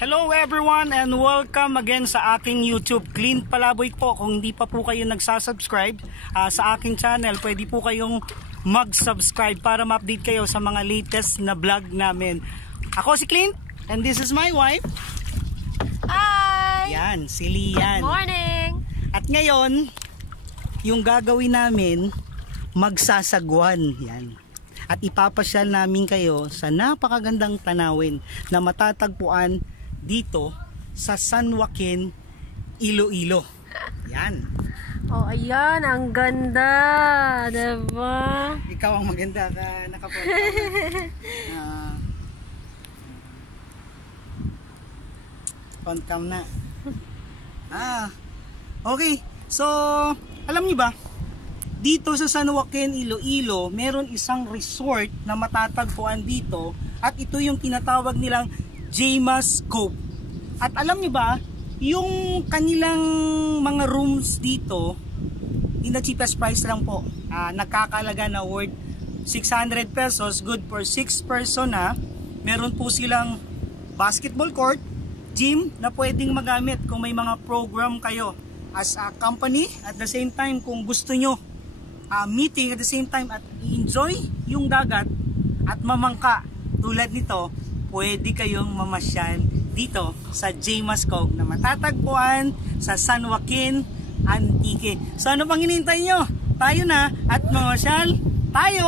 Hello everyone and welcome again sa aking YouTube. Clint Palaboy po. Kung hindi pa po kayo nagsasubscribe sa aking channel, pwede po kayong mag-subscribe para ma-update kayo sa mga latest na vlog namin. Ako si Clint and this is my wife. Hi! Yan, si Lian. Good morning! At ngayon, yung gagawin namin, magsasagwan. Yan. At ipapasyal namin kayo sa napakagandang tanawin na matatagpuan dito sa San Joaquin, Iloilo. Yan. Oh, ayan, ang ganda, diba? Ikaw ang maganda ka nakapunta. On cam na. Okay. So, alam niyo ba? Dito sa San Joaquin, Iloilo, meron isang resort na matatagpuan dito at ito yung tinatawag nilang Jaymas Cove. At alam niyo ba, yung kanilang mga rooms dito, in the cheapest price lang po. Nagkakalaga na worth 600 pesos, good for 6 person na. Meron po silang basketball court, gym na pwedeng magamit kung may mga program kayo as a company. At the same time, kung gusto nyo meeting at the same time at enjoy yung dagat at mamangka tulad nito, pwede kayong mamasyal dito sa Jaymas Cove na matatagpuan sa San Joaquin, Antique. So ano pang hinihintay nyo? Tayo na at mamasyal tayo!